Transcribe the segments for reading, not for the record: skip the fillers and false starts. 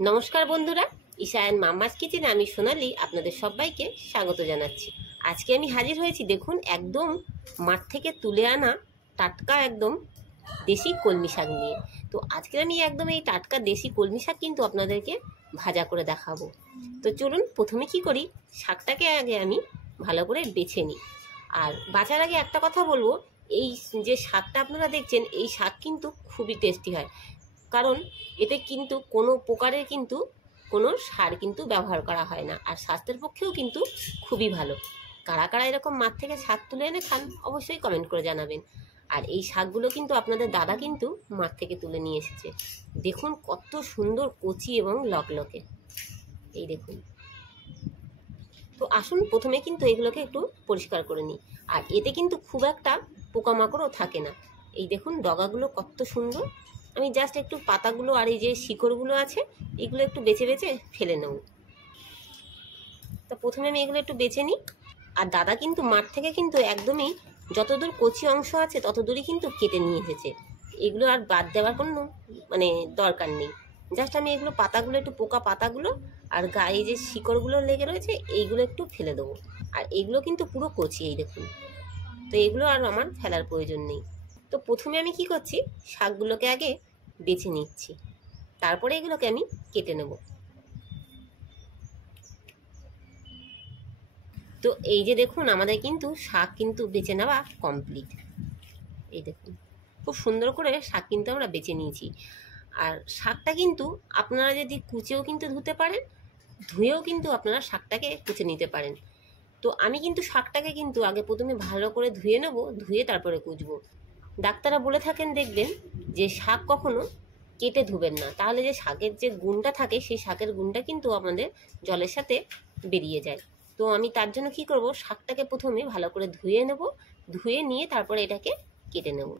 নমস্কার বন্ধুরা, ঈশায়ান মাম্মাস কিচেনে আমি সোনালি আপনাদের সবাইকে স্বাগত জানাচ্ছি। আজকে আমি হাজির হয়েছি, দেখুন একদম মাঠ থেকে তুলে আনা টাটকা একদম দেশি কলমি শাক নিয়ে। তো আজকে আমি একদম এই টাটকা দেশি কলমি শাক কিন্তু আপনাদেরকে ভাজা করে দেখাবো। তো চলুন প্রথমে কি করি, শাকটাকে আগে আমি ভালো করে বেছে নিই। আর বাছার আগে একটা কথা বলবো, এই যে শাকটা আপনারা দেখছেন এই শাক কিন্তু খুবই টেস্টি হয়, কারণ এতে কিন্তু কোনো প্রকারের কিন্তু কোনো সার কিন্তু ব্যবহার করা হয় না, আর স্বাস্থ্যের পক্ষেও কিন্তু খুবই ভালো। কারা কারা এরকম মাঠ থেকে শাক তুলে এনে খান অবশ্যই কমেন্ট করে জানাবেন। আর এই শাকগুলো কিন্তু আপনাদের দাদা কিন্তু মাঠ থেকে তুলে নিয়ে এসেছে। দেখুন কত সুন্দর কচি এবং লকলকে, এই দেখুন। তো আসুন প্রথমে কিন্তু এগুলোকে একটু পরিষ্কার করে নিই। আর এতে কিন্তু খুব একটা পোকামাকড়ও থাকে না। এই দেখুন ডগাগুলো কত সুন্দর। আমি জাস্ট একটু পাতাগুলো আর এই যে শিকড়গুলো আছে এগুলো একটু বেছে বেছে ফেলে নেব। তা প্রথমে আমি এগুলো একটু বেছে নিই। আর দাদা কিন্তু মাঠ থেকে কিন্তু একদমই যতদূর কচি অংশ আছে ততদূরই কিন্তু কেটে নিয়ে এসেছে। এগুলো আর বাদ দেওয়ার কোনো দরকার নেই। জাস্ট আমি এগুলো পাতাগুলো একটু পোকা পাতাগুলো আর গায়ে যে শিকড়গুলো লেগে রয়েছে এইগুলো একটু ফেলে দেবো। আর এগুলো কিন্তু পুরো কচি, এই দেখুন। তো এগুলো আর আমার ফেলার প্রয়োজন নেই। তো প্রথমে আমি কি করছি, শাকগুলোকে আগে বেছে নিচ্ছি, তারপরে এগুলোকে আমি কেটে নেব। তো এই যে দেখুন আমাদের কিন্তু শাক কিন্তু বেছে নেওয়া কমপ্লিট। এই দেখুন খুব সুন্দর করে শাক কিন্তু আমরা বেছে নিয়েছি। আর শাকটা কিন্তু আপনারা যদি কুচেও কিন্তু ধুতে পারেন, ধুয়েও কিন্তু আপনারা শাকটাকে কুচে নিতে পারেন। তো আমি কিন্তু শাকটাকে কিন্তু আগে প্রথমে ভালো করে ধুয়ে নেব, ধুয়ে তারপরে কুচবো। ডাক্তাররা বলে থাকেন দেখবেন যে শাক কখনো কেটে ধুবেন না, তাহলে যে শাকের যে গুণটা থাকে সেই শাকের গুণটা কিন্তু আমাদের জলের সাথে বেরিয়ে যায়। তো আমি তার জন্য কি করব, শাকটাকে প্রথমে ভালো করে ধুয়ে নেব, ধুয়ে নিয়ে তারপরে এটাকে কেটে নেব।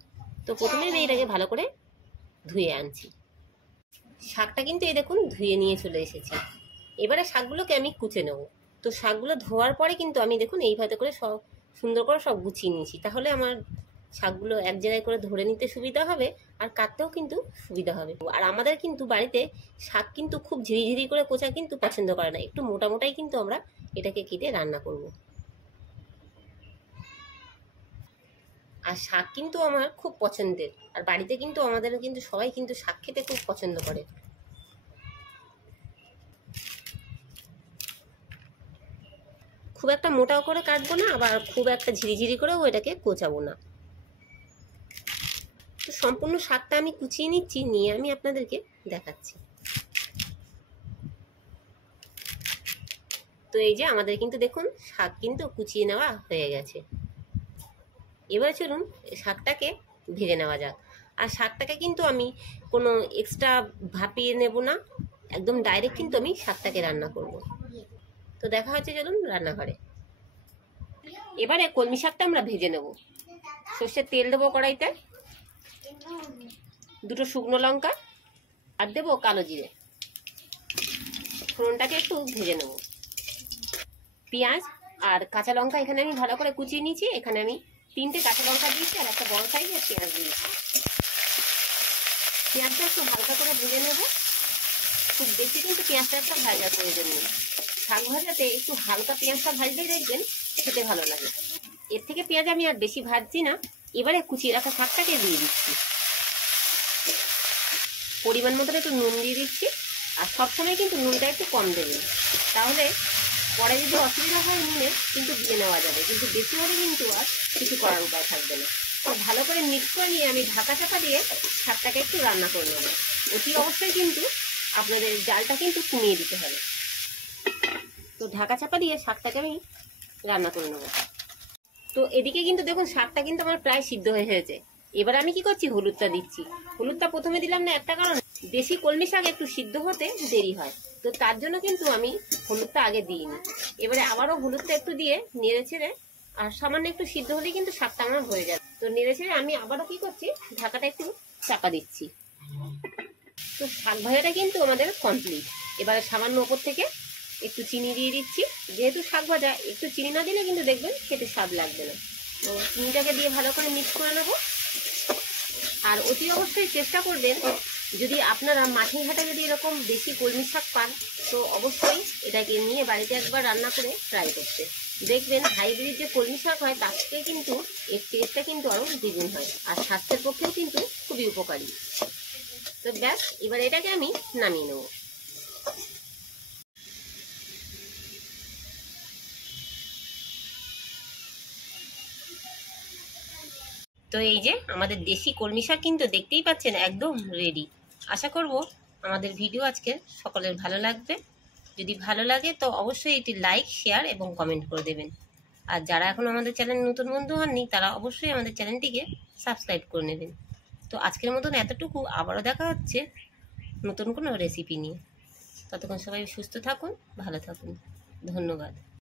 তো প্রথমে আমি এটাকে ভালো করে ধুয়ে আনছি। শাকটা কিন্তু এই দেখুন ধুয়ে নিয়ে চলে এসেছি। এবারে শাকগুলোকে আমি কুচে নেব। তো শাকগুলো ধোয়ার পরে কিন্তু আমি দেখুন এইভাবে করে সব সুন্দর করে সব গুছিয়ে নিয়েছি, তাহলে আমার শাকগুলো এক জায়গায় করে ধরে নিতে সুবিধা হবে আর কাটতেও কিন্তু সুবিধা হবে। আর আমাদের কিন্তু বাড়িতে শাক কিন্তু খুব ঝিরিঝিরি করে কোচা কিন্তু পছন্দ করে না, একটু মোটা মোটাই কিন্তু আমরা এটাকে কেটে রান্না করব। আর শাক কিন্তু আমার খুব পছন্দের, আর বাড়িতে কিন্তু আমাদের কিন্তু সবাই কিন্তু শাক খেতে খুব পছন্দ করে। খুব একটা মোটাও করে কাটবো না, আবার খুব একটা ঝিরিঝিরি করেও এটাকে কোচাবো না। তো সম্পূর্ণ শাকটা আমি কুচিয়ে নিচ্ছি, নিয়ে আমি আপনাদেরকে দেখাচ্ছি। তো এই যে আমাদের কিন্তু দেখুন শাক কিন্তু কুচিয়ে নেওয়া হয়ে গেছে। এবার চলুন শাকটাকে ভেজে নেওয়া যাক। আর শাকটাকে কিন্তু আমি কোনো এক্সট্রা ভাপিয়ে নেব না, একদম ডাইরেক্ট কিন্তু আমি শাকটাকে রান্না করব। তো দেখা হচ্ছে চলুন রান্নাঘরে। এবারে কলমি শাকটা আমরা ভেজে নেব। সর্ষের তেল দেবো কড়াইতে, দুটো শুকনো লঙ্কা আর দেবো কালো জিরে। ফোড়নটাকে একটু ভেজে নেব। পেঁয়াজ আর কাঁচা লঙ্কা এখানে আমি ভালো করে কুচিয়ে নিয়েছি। এখানে আমি 3টে কাঁচা লঙ্কা দিয়েছি আর একটা বড় সাইজের পেঁয়াজ দিয়েছি। পেঁয়াজটা একটু হালকা করে ভেজে নেব, খুব বেশি কিন্তু পেঁয়াজটা একটা ভাজার প্রয়োজন নেই। শাক ভাজাতে একটু হালকা পেঁয়াজটা ভাজলেই দেখবেন খেতে ভালো লাগে। এর থেকে পেঁয়াজ আমি আর বেশি ভাজছি না। এবারে কুচিয়ে রাখা শাকটাকে দিয়ে দিচ্ছি, পরিমাণ মতো একটু নুন দিয়ে দিচ্ছি। আর সবসময় কিন্তু নুনটা একটু কম দেবেন, তাহলে পরে যদি অসুবিধা হয় নুনে কিন্তু দিয়ে নেওয়া যাবে, কিন্তু বেশি হলে কিন্তু আর কিছু করার উপায় থাকবে না। তো ভালো করে মিক্স করে নিয়ে আমি ঢাকা চাপা দিয়ে শাকটাকে একটু রান্না করে নেবো। অতি অবশ্যই কিন্তু আপনাদের জালটা কিন্তু কমিয়ে দিতে হবে। তো ঢাকা চাপা দিয়ে শাকটাকে আমি রান্না করে নেবো। তো এদিকে কিন্তু দেখুন শাকটা কিন্তু আমার প্রায় সিদ্ধ হয়ে হয়েছে। এবার আমি কি করছি, হলুদটা দিচ্ছি। হলুদটা প্রথমে দিলাম না একটা কারণ, দেশি কলমি শাক একটু সিদ্ধ হতে দেরি হয়, তো তার জন্য কিন্তু আমি হলুদটা আগে দিইনি। এবারে আবারও হলুদটা একটু দিয়ে নেড়ে ছেড়ে, আর সামান্য একটু সিদ্ধ হলেই কিন্তু শাকটা আমার হয়ে যাবে। তো নেড়ে ছেড়ে আমি আবারও কি করছি, ঢাকাটা একটু চাপা দিচ্ছি। তো শাক ভাজাটা কিন্তু আমাদের কমপ্লিট। এবারে সামান্য ওপর থেকে একটু চিনি দিয়ে দিচ্ছি, যেহেতু শাক ভাজা একটু চিনি না দিলে কিন্তু দেখবেন খেতে স্বাদ লাগবে না। তো চিনিটাকে দিয়ে ভালো করে মিক্স করে নেবো। আর অতি অবশ্যই চেষ্টা করবেন যদি আপনারা মাঠে ঘাটে যদি এরকম দেশি কলমি শাক পান তো অবশ্যই এটাকে নিয়ে বাড়িতে একবার রান্না করে ট্রাই করতে দেখবেন। হাইব্রিড যে কলমি শাক হয় তার থেকে কিন্তু এর টেস্টটা কিন্তু আরও দ্বিগুণ হয়, আর স্বাস্থ্যের পক্ষেও কিন্তু খুবই উপকারী। তো ব্যাস, এবার এটাকে আমি নামিয়ে নেব। তো এই যে আমাদের দেশি কলমি শাক কিন্তু দেখতেই পাচ্ছেন একদম রেডি। আশা করব আমাদের ভিডিও আজকে সকলের ভালো লাগবে। যদি ভালো লাগে তো অবশ্যই একটি লাইক, শেয়ার এবং কমেন্ট করে দেবেন। আর যারা এখন আমাদের চ্যানেল নতুন বন্ধু হননি তারা অবশ্যই আমাদের চ্যানেলটিকে সাবস্ক্রাইব করে নেবেন। তো আজকের মতন এতটুকু, আবারও দেখা হচ্ছে নতুন কোনো রেসিপি নিয়ে। ততক্ষণ সবাই সুস্থ থাকুন, ভালো থাকুন। ধন্যবাদ।